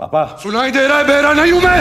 पापा सुनाई दे रहा है, बेरा नहीं हूं मैं।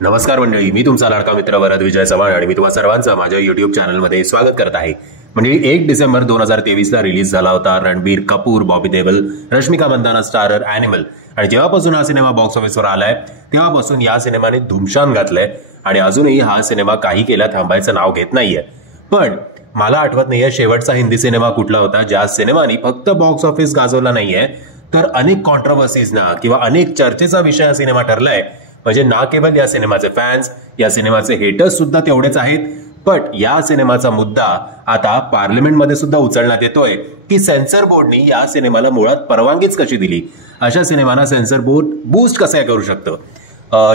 नमस्कार मंडळी, मी तुमचा लाडका मित्र वरद विजय चव्हाण आणि मी तुम्हा सर्वांचं माझ्या युट्यूब चॅनलमध्ये स्वागत करत आहे। म्हणजे 1 डिसेंबर 2023 ला रिलीज झाला होता रणबीर कपूर, बॉबी देओल, रश्मिका मंदाना स्टारर ॲनिमल। आणि जेव्हापासून हा सिनेमा बॉक्स ऑफिसवर आलाय तेव्हापासून या सिनेमाने धुमशान घातलंय आणि अजूनही हा सिनेमा काही केला थांबायचं नाव घेत नाहीये। पण मला आठवत नाहीये शेवटचा हिंदी सिनेमा कुठला होता ज्या सिनेमाने फक्त बॉक्स ऑफिस गाजवला नाहीये तर अनेक कॉन्ट्रोवर्सीजना किंवा अनेक चर्चेचा विषय हा सिनेमा ठरलाय। म्हणजे ना केवळ या सिनेमाचे फॅन्स, या सिनेमाचे हेटर्स सुद्धा तेवढेच आहेत, पण या सिनेमाचा मुद्दा आता पार्लमेंटमध्ये सुद्धा उचलण्यात येतोय की सेन्सर बोर्डने या सिनेमाला मुळात परवानगीच कशी दिली, अशा सिनेमांना सेन्सर बोर्ड बूस्ट कसं करू शकतं।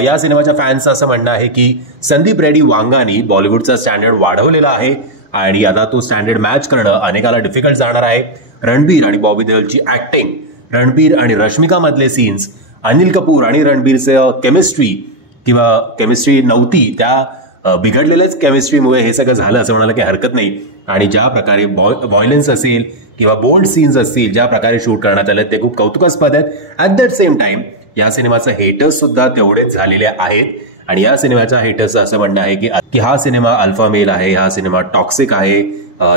या सिनेमाच्या फॅन्सचं असं म्हणणं आहे की संदीप रेड्डी वांगानी बॉलिवूडचा स्टँडर्ड वाढवलेला आहे आणि आता तो स्टँडर्ड मॅच करणं अनेकाला डिफिकल्ट जाणार आहे। रणबीर आणि बॉबी देओलची ऍक्टिंग, रणबीर आणि रश्मिका मधले सीन्स, अनिल कपूर आणि रणबीरचं केमिस्ट्री किंवा केमिस्ट्री नव्हती त्या बिघडलेल्याच केमिस्ट्रीमुळे हे सगळं झालं असं म्हणायला काही हरकत नाही। आणि ज्या प्रकारे व्हायलन्स असेल किंवा बोल्ड सीन्स असतील, ज्या प्रकारे शूट करण्यात आले ते खूप कौतुकास्पद आहेत। ॲट द सेम टाइम या सिनेमाचे हेटर्स सुद्धा तेवढेच झालेले आहेत आणि या सिनेमाच्या हेटर्सचं असं म्हणणं आहे की हा सिनेमा अल्फा मेल आहे, हा सिनेमा टॉक्सिक आहे,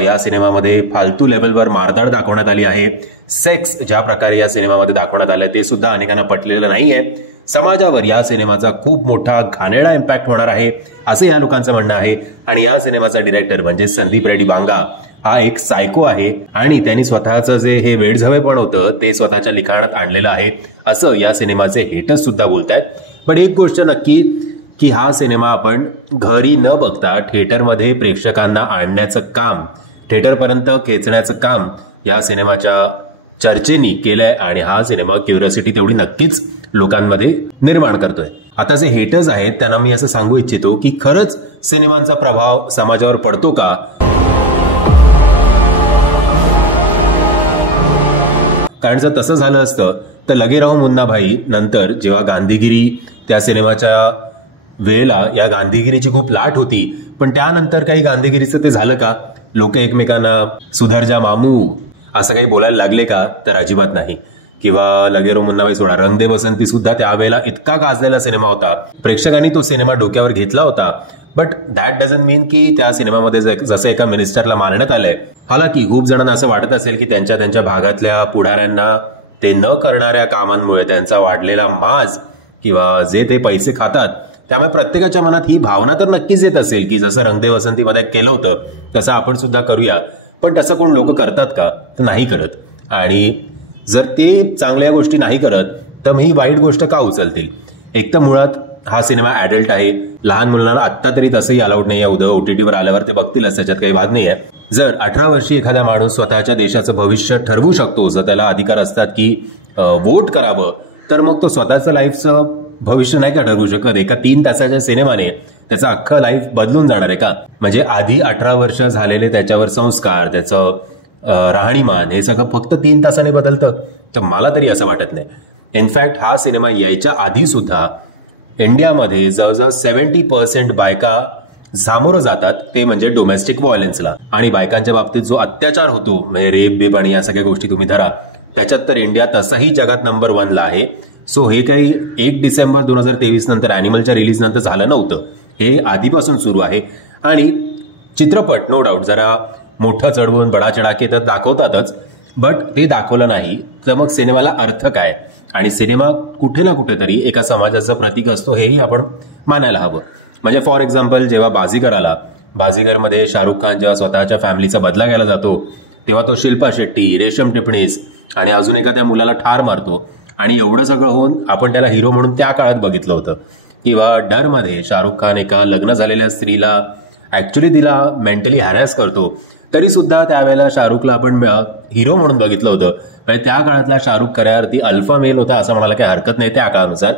या सिनेमामध्ये फालतू लेवलवर मारधाड दाखवण्यात आली आहे, सेक्स ज्या प्रकारे या सिनेमामध्ये दाखवण्यात आलं ते सुद्धा अनेकांना पटलेलं नाहीये। समाजावर या सिनेमाचा खूप मोठा घाणेरडा इम्पॅक्ट होणार आहे असं या लोकांचं म्हणणं आहे। आणि या सिनेमाचा डिरेक्टर म्हणजे संदीप रेड्डी वांगा हा एक सायको आहे आणि त्यांनी स्वतःचं जे हे वेडझवेपण होतं ते स्वतःच्या लिखाणात आणलेलं आहे असं या सिनेमाचे हेटर्स सुद्धा बोलतायत। पण एक गोष्ट नक्की की हा सिनेमा आपण घरी न बघता थिएटरमध्ये प्रेक्षकांना आणण्याचं काम, थिएटरपर्यंत खेचण्याचं काम या सिनेमाच्या चर्चेनी केलंय आणि हा सिनेमा क्युरिओसिटी तेवढी नक्कीच लोकांमध्ये निर्माण करतोय। आता जे हेटर्स आहेत त्यांना मी असं सांगू इच्छितो की खरंच सिनेमांचा प्रभाव समाजावर पडतो का? कारण जर तसं झालं असतं तर लगे राहो मुन्ना भाई नंतर जेव्हा गांधीगिरी त्या सिनेमाच्या वेळेला या गांधीगिरीची खूप लाट होती, पण त्यानंतर काही गांधीगिरीचं ते झालं का? लोक एकमेकांना सुधार जा मामू असं काही बोलायला लागले का? तर अजिबात नाही। किंवा लगेरो मुन्नाबाई सोडा, रंग दे बसंती सुद्धा त्यावेळेला इतका गाजलेला सिनेमा होता, प्रेक्षकांनी तो सिनेमा डोक्यावर घेतला होता। बट दॅट डझंट मीन की त्या सिनेमामध्ये जसं एका मिनिस्टरला मारण्यात आलंय। हालाकी खूप जणांना असं वाटत असेल की त्यांच्या भागातल्या पुढाऱ्यांना ते न करणाऱ्या कामांमुळे त्यांचा वाढलेला माज किंवा जे ते पैसे खातात त्यामुळे प्रत्येकाच्या मनात ही भावना तर नक्कीच येत असेल की जसं रंग दे बसंतीमध्ये केलं होतं तसं आपण सुद्धा करूया। पण तसं कोण लोक करतात का? तर नाही करत। आणि जर ते चांगल्या गोष्टी नाही करत तर ही वाईट गोष्ट का उचलतील? एक तर मुळात हा सिनेमा ऍडल्ट आहे, लहान मुलांना आत्ता तरी तसंही अलाउड नाही आहे, उद्या OTTवर आल्यावर ते बघतीलच, त्याच्यात काही वाद नाही आहे। जर 18 वर्षी एखादा माणूस स्वतःच्या देशाचं भविष्य ठरवू शकतो, जर त्याला अधिकार असतात की वोट करावं, तर मग तो स्वतःचं लाईफचं भविष्य नाही का ठरवू शकत? एका 3 तासाच्या सिनेमाने त्याचं अख्खं लाईफ बदलून जाणार आहे का? म्हणजे आधी 18 वर्ष झालेले त्याच्यावर संस्कार, त्याचं राहणीमान हे सगळं फक्त 3 तासाने बदलतं? तर मला तरी असं वाटत नाही। इनफॅक्ट हा सिनेमा यायच्या आधी सुद्धा इंडियामध्ये जवळजवळ 70% बायका सामोरं जातात ते म्हणजे डोमेस्टिक व्हायलन्सला। आणि बायकांच्या बाबतीत जो अत्याचार होतो म्हणजे रेप बीप आणि या सगळ्या गोष्टी तुम्ही धरा, त्याच्यात तर इंडिया तसाही जगात नंबर 1 ला आहे। सो हे काही 1 डिसेंबर 2023 नंतर ॲनिमलच्या रिलीज नंतर झालं नव्हतं, हे आधीपासून सुरू आहे। आणि चित्रपट नो डाऊट जरा मोठं चढवून बडा चढाके तर दाखवतातच, बट ते दाखवलं नाही तर मग सिनेमाला अर्थ काय? आणि सिनेमा कुठे ना कुठेतरी एका समाजाचं प्रतीक असतो हेही आपण मानायला हवं। म्हणजे फॉर एक्झाम्पल जेव्हा बाजीगर आला, बाजीगरमध्ये शाहरुख खान जेव्हा स्वतःच्या फॅमिलीचा बदला घ्यायला जातो तेव्हा तो शिल्पा शेट्टी, रेशम टिपणीस आणि अजून एखाद्या मुलाला ठार मारतो आणि एवढं सगळं होऊन आपण त्याला हिरो म्हणून त्या काळात बघितलं होतं। किंवा डरमध्ये शाहरुख खान एका लग्न झालेल्या स्त्रीला ऍक्च्युली तिला मेंटली हॅरॅस करतो, तरी सुद्धा त्यावेळेला शाहरुखला आपण हिरो म्हणून बघितलं होतं। म्हणजे त्या काळातला शाहरुख खऱ्यावरती अल्फा मेल होता असं म्हणायला काही हरकत नाही त्या काळानुसार।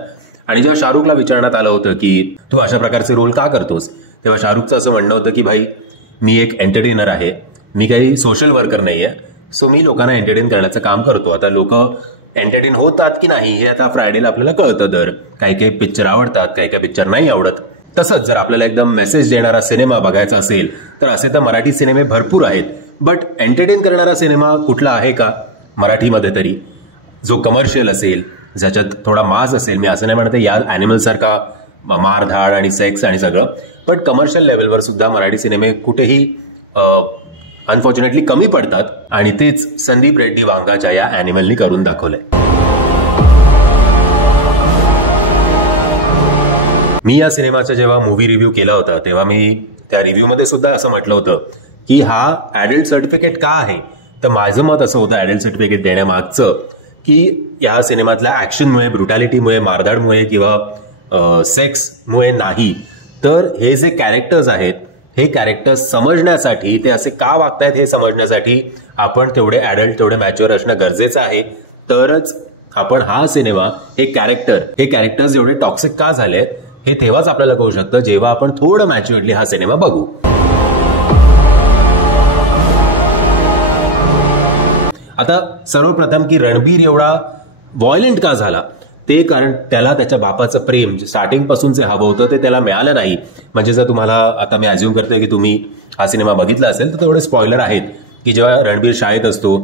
आणि जेव्हा शाहरुखला विचारण्यात आलं होतं की तू अशा प्रकारचे रोल का करतोस, तेव्हा शाहरुखचं असं म्हणणं होतं की भाई मी एक एंटरटेनर आहे, मी काही सोशल वर्कर नाहीये, सो मी लोकांना एंटरटेन करण्याचं काम करतो। आता लोक एंटरटेन होतात की नाही हे आता फ्रायडेला आपल्याला कळतं, तर काही काही पिक्चर आवडतात, काही काही पिक्चर नाही आवडत। तसंच जर आपल्याला एकदम मेसेज देणारा सिनेमा बघायचा असेल तर असे तर मराठी सिनेमे भरपूर आहेत, बट एंटरटेन करणारा सिनेमा कुठला आहे का मराठीमध्ये तरी, जो कमर्शियल असेल, ज्याच्यात थोडा मास असेल. मी असं नाही म्हणते या ॲनिमल सारखा मारधाड आणि सेक्स आणि सगळं, पण कमर्शियल लेवलवर सुद्धा मराठी सिनेमे कुठेही अनफॉर्च्युनेटली कमी पडतात आणि तेच संदीप रेड्डी वांगाच्या या ॲनिमलनी करून दाखवलंय. मी या सिनेमाचा जेव्हा मूव्ही रिव्ह्यू केला होता तेव्हा मी त्या रिव्ह्यूमध्ये सुद्धा असं म्हटलं होतं की हा ॲडल्ट सर्टिफिकेट का आहे. तर माझं मत असं होतं ॲडल्ट सर्टिफिकेट देण्यामागचं की या सिनेमातल्या ॲक्शनमुळे, ब्रुटॅलिटीमुळे, मारधाडमुळे किंवा सेक्समुळे नाही, तर हे जे कॅरेक्टर्स आहेत हे कॅरेक्टर्स समजण्यासाठी, ते असे का वागतायत हे समजण्यासाठी आपण तेवढे ॲडल्ट, तेवढे मॅच्युअर असणं गरजेचं आहे. तरच आपण हा सिनेमा, हे कॅरेक्टर्स एवढे टॉक्सिक का झाले हे तेव्हाच आपल्याला कळू शकतं जेव्हा आपण थोडं मॅच्युअरली हा सिनेमा बघू. आता सर्वप्रथम की रणबीर एवढा व्हायलेंट का झाला, ते कारण त्याला त्याच्या बापाचं प्रेम स्टार्टिंग पासून जे हवं होतं ते त्याला मिळालं नाही. म्हणजे जर तुम्हाला, आता मी अज्युम करतोय की तुम्ही हा सिनेमा बघितला असेल तर तेवढे स्पॉइलर आहेत की जेव्हा रणबीर शाळेत असतो,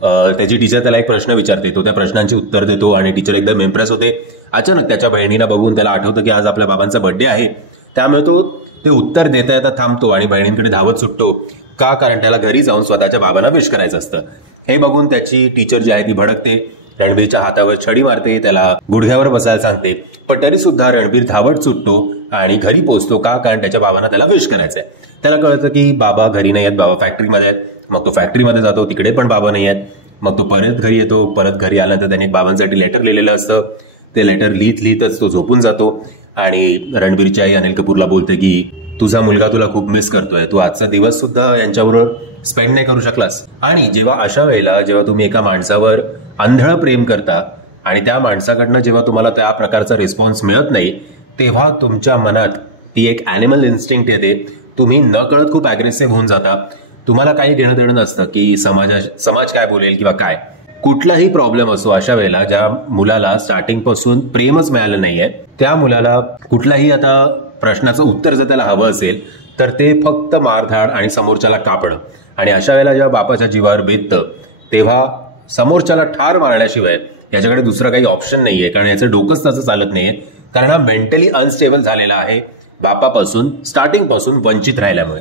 त्याची टीचर त्याला एक प्रश्न विचारते, तो त्या प्रश्नांची उत्तर देतो आणि टीचर एकदम इम्प्रेस होते. अचानक त्याच्या बहिणीला बघून त्याला आठवतं की आज आपल्या बाबांचा बर्थडे आहे, त्यामुळे तो ते उत्तर देता येता थांबतो आणि बहिणींकडे धावत सुटतो. का? कारण त्याला घरी जाऊन स्वतःच्या बाबांना विश करायचं असतं. हे बघून त्याची टीचर जी आहे ती भडकते, रणबीरच्या हातावर छडी मारते, त्याला गुडघ्यावर बसायला सांगते, पण तरी सुद्धा रणबीर धावत सुटतो आणि घरी पोहोचतो. का? कारण त्याच्या बाबांना त्याला विश करायचंय. त्याला कळतं की बाबा घरी नाही आहेत, बाबा फॅक्टरीमध्ये आहेत. मग तो फॅक्टरीमध्ये जातो, तिकडे पण बाबा नाही आहेत. मग तो परत घरी येतो. परत घरी आल्यानंतर त्याने बाबांसाठी लेटर लिहिलेलं असतं. ते लेटर लिहितच तो झोपून जातो आणि रणबीरची आई अनिल कपूरला बोलते की तुझा मुलगा तुला खूप मिस करतोय, तू आजचा दिवस सुद्धा यांच्याबरोबर स्पेंड नाही करू शकलास. आणि जेव्हा अशा वेळेला जेव्हा तुम्ही एका माणसावर आंधळ प्रेम करता आणि त्या माणसाकडनं जेव्हा तुम्हाला त्या प्रकारचा रिस्पॉन्स मिळत नाही, तेव्हा तुमच्या मनात ती एक ॲनिमल इन्स्टिंक्ट येते. तुम्ही नकळत खूप अग्रेसिव्ह होऊन जाता. तुम्हाला काही घेणं देणं नसतं की समाज काय बोलेल किंवा काय. कुठलाही प्रॉब्लेम असो, अशा वेळेला ज्या मुलाला स्टार्टिंग पासून प्रेमच मिळालं नाहीये, त्या मुलाला कुठलाही आता प्रश्नाचं उत्तर जर त्याला हवं असेल तर ते फक्त मारधाड आणि समोरच्याला कापणं. आणि अशा वेळेला जेव्हा बापाच्या जीवावर बेततं तेव्हा समोरच्याला ठार मारण्याशिवाय याच्याकडे दुसरा काही ऑप्शन नाहीये, कारण याचं डोकंच तसं चालत नाहीये. कारण हा मेंटली अनस्टेबल झालेला आहे बापापासून, स्टार्टिंग पासून वंचित राहिल्यामुळे.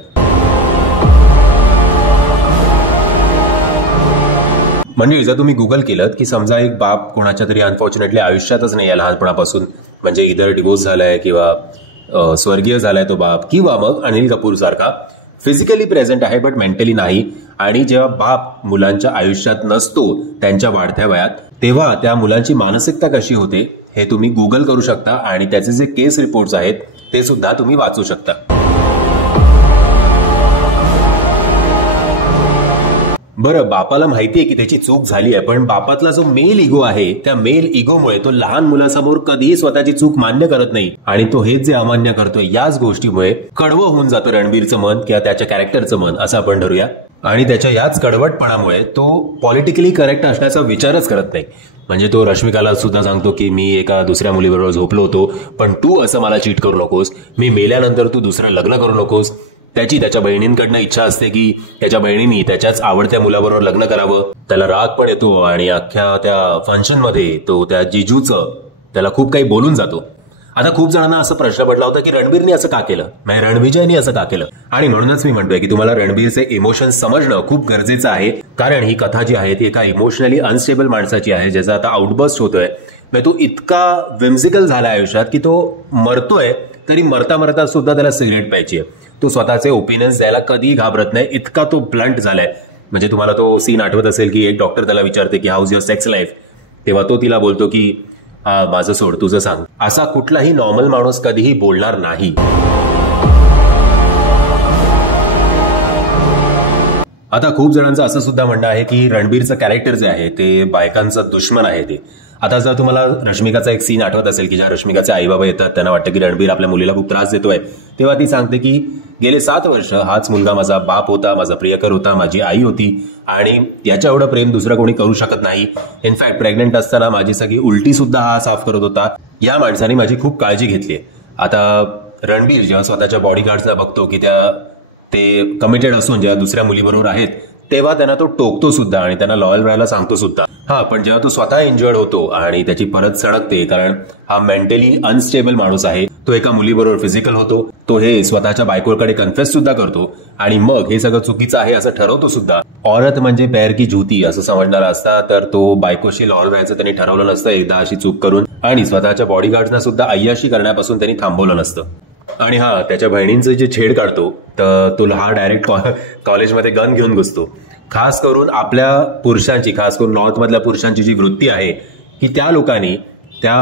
म्हणजे जर तुम्ही गुगल केलं की समजा एक बाप कोणाच्या तरी अनफॉर्च्युनेटली आयुष्यातच नाही आहे लहानपणापासून, म्हणजे इधर डिवोर्स झालाय किंवा स्वर्गीय झालाय तो बाप, किंवा मग अनिल कपूर सारखा फिजिकली प्रेझेंट आहे बट मेंटली नाही, आणि जेव्हा बाप मुलांच्या आयुष्यात नसतो त्यांच्या वाढत्या वयात, तेव्हा त्या मुलांची मानसिकता कशी होते हे तुम्ही गुगल करू शकता आणि त्याचे जे केस रिपोर्ट्स आहेत ते सुद्धा तुम्ही वाचू शकता. बरं, बापाला माहितीये की त्याची चूक झाली आहे, पण बापातला जो मेल इगो आहे त्या मेल इगोमुळे तो लहान मुलासमोर कधीही स्वतःची चूक मान्य करत नाही आणि तो हेच जे अमान्य करतोय याच गोष्टीमुळे कडवं होऊन जातं रणबीरचं मन किंवा त्याच्या कॅरेक्टरचं मन, असं आपण धरूया. आणि त्याच्या याच कडवटपणामुळे तो पॉलिटिकली करेक्ट असण्याचा विचारच करत नाही. म्हणजे तो रश्मिकाला सुद्धा सांगतो की मी एका दुसऱ्या मुलीबरोबर झोपलो होतो, पण तू असं मला चीट करू नकोस, मी मेल्यानंतर तू दुसरं लग्न करू नकोस. त्याच्या बहिणींकडनं इच्छा असते की त्याच्या बहिणींनी त्याच्याच आवडत्या मुलाबरोबर लग्न करावं. त्याला राग पण येतो आणि अख्ख्या त्या फंक्शनमध्ये तो त्या जिजूचं त्याला खूप काही बोलून जातो. आता खूप जणांना असं प्रश्न पडला होता की रणबीरने असं का केलं, म्हणजे रणविजयने असं का केलं. आणि म्हणूनच मी म्हणतोय की तुम्हाला रणबीरचे इमोशन्स समजणं खूप गरजेचं आहे, कारण ही कथा जी आहे ती एका इमोशनली अनस्टेबल माणसाची आहे, ज्याचा आता आउटबर्स्ट होतोय. म्हणजे तो इतका विम्सिकल झाला आयुष्यात की तो मरतोय तरी मरता मरता सुद्धा त्याला सिगरेट प्यायची आहे. तो स्वतःचे ओपिनियन्स द्यायला कधीही घाबरत नाही, इतका तो ब्लंट झालाय. म्हणजे तुम्हाला तो सीन आठवत असेल की एक डॉक्टर त्याला विचारते की हाऊज युअर सेक्स लाईफ, तेव्हा तो तिला बोलतो की माझं सोड, तुझं सांग. असा कुठलाही नॉर्मल माणूस कधीही बोलणार नाही. आता खूप जणांचं असं सुद्धा म्हणणं आहे की रणबीरचं कॅरेक्टर जे आहे ते बायकांचं दुश्मन आहे ते. आता जर तुम्हाला रश्मिकाचा एक सीन आठवत असेल की ज्या रश्मिकाचे आई बाबा येतात, त्यांना वाटतं की रणबीर आपल्या मुलीला खूप त्रास देतोय, तेव्हा ती सांगते की गेले 7 वर्ष हाच मुलगा माझा बाप होता, माझा प्रियकर होता, माझी आई होती आणि याच्या एवढं प्रेम दुसरं कोणी करू शकत नाही. इनफॅक्ट प्रेग्नंट असताना माझी सगळी उलटी सुद्धा हा साफ करत होता. या माणसाने माझी खूप काळजी घेतली. आता रणबीर जेव्हा स्वतःच्या बॉडीगार्ड्सला बघतो की ते कमिटेड असून जेव्हा दुसऱ्या मुलीबरोबर आहेत, तेव्हा त्यांना तो टोकतो सुद्धा आणि त्यांना लॉयल राहायला सांगतो सुद्धा. हा, पण जेव्हा तो स्वतः इंजर्ड होतो आणि त्याची परत सणकते, कारण हा मेंटली अनस्टेबल माणूस आहे, तो एका मुलीबरोबर फिजिकल होतो, तो हे स्वतःच्या बायकोकडे कन्फेस सुद्धा करतो आणि मग हे सगळं चुकीचं आहे असं ठरवतो सुद्धा. औरत म्हणजे पैर की जुती असं समजणारा असता, तर तो बायकोशी लॉयल राहायचं त्यांनी ठरवलं नसतं एकदा अशी चूक करून, आणि स्वतःच्या बॉडीगार्ड्सना सुद्धा अय्याशी करण्यापासून त्यांनी थांबवलं नसतं. आणि हा, त्याच्या बहिणींचं जे छेड काढतो तर तुला हा डायरेक्ट कॉलेजमध्ये गन घेऊन घुसतो. खास करून आपल्या पुरुषांची, खास करून नॉर्थ मधल्या पुरुषांची जी वृत्ती आहे की त्या लोकांनी त्या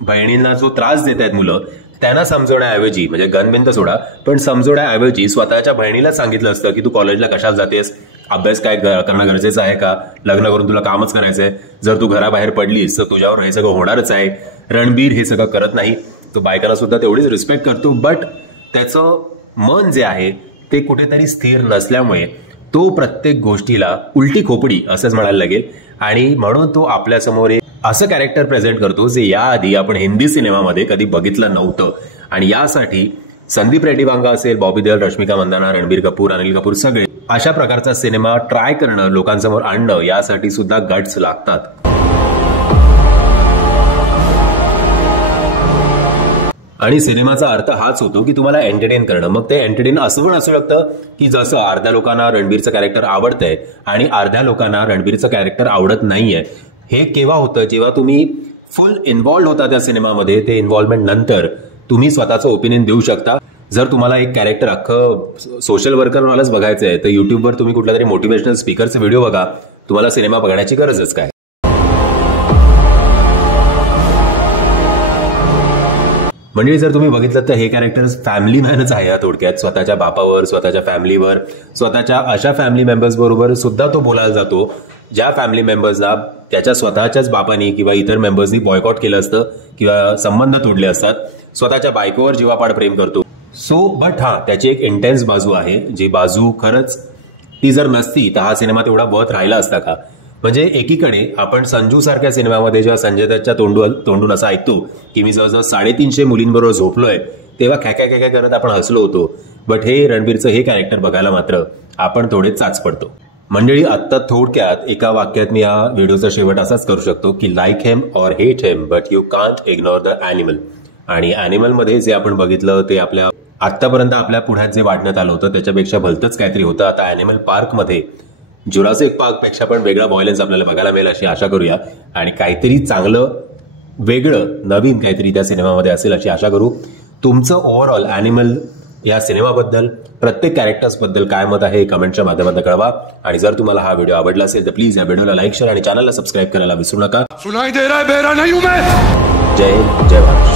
बहिणींना जो त्रास देत आहेत मुलं, त्यांना समजवण्याऐवजी, म्हणजे गनबिन तर सोडा, पण समजवण्याऐवजी स्वतःच्या बहिणीला सांगितलं असतं की तू कॉलेजला कशाला जातेस, अभ्यास काय करणं गरजेचं आहे का, लग्न करून तुला कामच करायचंय, जर तू घराबाहेर पडलीस तर तुझ्यावर हे सगळं होणारच आहे. रणबीर हे सगळं करत नाही, तो बायकांना सुद्धा तेवढीच रिस्पेक्ट करतो, बट त्याचं मन जे आहे ते कुठेतरी स्थिर नसल्यामुळे तो प्रत्येक गोष्टीला उलटी खोपडी असंच म्हणायला लागेल, आणि म्हणून तो आपल्यासमोर असं कॅरेक्टर प्रेझेंट करतो जे याआधी आपण हिंदी सिनेमामध्ये कधी बघितलं नव्हतं. आणि यासाठी संदीप रेड्डी वांगा असेल, बॉबी देओल, रश्मिका मंदाना, रणबीर कपूर, अनिल कपूर, सगळे अशा प्रकारचा सिनेमा ट्राय करणं, लोकांसमोर आणणं, यासाठी सुद्धा गट्स लागतात. आणि सिनेमाचा अर्थ हाच होतो की तुम्हाला एंटरटेन करणं. मग ते एंटरटेन असं पण असू शकतं की जसं अर्ध्या लोकांना रणबीरचं कॅरेक्टर आवडतंय आणि अर्ध्या लोकांना रणबीरचं कॅरेक्टर आवडत नाहीये. हे केव्हा होतं, जेव्हा तुम्ही फुल इन्व्हॉल्व्ड होता त्या सिनेमामध्ये. ते इन्व्हॉल्वमेंट नंतर तुम्ही स्वतःचं ओपिनियन देऊ शकता. जर तुम्हाला एक कॅरेक्टर अख्खं सोशल वर्करवालाच बघायचं आहे तर युट्यूबवर तुम्ही कुठल्या तरी मोटिवेशनल स्पीकरचे व्हिडिओ बघा, तुम्हाला सिनेमा बघण्याची गरजच काय. म्हणजे जर तुम्ही बघितलं तर हे कॅरेक्टर फॅमिली मॅनच आहे थोडक्यात. स्वतःच्या बापावर, स्वतःच्या फॅमिलीवर, स्वतःच्या अशा फॅमिली मेंबर्स बरोबर सुद्धा तो बोलायला जातो ज्या फॅमिली मेंबर्सना त्याच्या स्वतःच्याच बापानी किंवा इतर मेंबर्सनी बॉयकॉट केलं असतं किंवा संबंध तोडले असतात. स्वतःच्या बायकोवर जीवापाड प्रेम करतो. सो बट हा, त्याची एक इंटेन्स बाजू आहे, जी बाजू खरंच ती जर नसती तर हा सिनेमा तेवढा वर्थ राहिला असता का. म्हणजे एकीकडे आपण संजू सारख्या सिनेमामध्ये जेव्हा संजय दत्तच्या तोंडून असं ऐकतो की मी जवळजवळ 350 मुलींबरोबर झोपलोय, तेव्हा खॅक्या करत आपण हसलो होतो. बट हे रणबीरचं हे कॅरेक्टर बघायला मात्र आपण थोडे चाच पडतो. मंडळी, आत्ता थोडक्यात एका वाक्यात मी या व्हिडिओचा शेवट असाच करू शकतो की like him or hate him but you can't ignore the animal. आणि ॲनिमलमध्ये जे आपण बघितलं ते आपल्या आत्तापर्यंत आपल्या पुढ्यात जे वाढण्यात आलं होतं त्याच्यापेक्षा भलतंच काहीतरी होतं. आता ॲनिमल पार्कमध्ये जुरासिक पार्कपेक्षा पण वेगळा व्हायलन्स आपल्याला बघायला मिळेल अशी आशा करूया. आणि काहीतरी चांगलं, वेगळं, नवीन काहीतरी त्या सिनेमामध्ये असेल अशी आशा करू. तुमचं ओव्हरऑल ॲनिमल या सिनेमाबद्दल, प्रत्येक कॅरेक्टर्सबद्दल काय मत आहे कमेंटच्या माध्यमातून कळवा. आणि जर तुम्हाला हा व्हिडिओ आवडला असेल तर प्लीज या व्हिडिओला लाईक, शेअर आणि चॅनलला सबस्क्राईब करायला विसरू नका. सुनाई दे रहा है, बहरा नहीं हूं मैं. जय हिंद, जय भारत.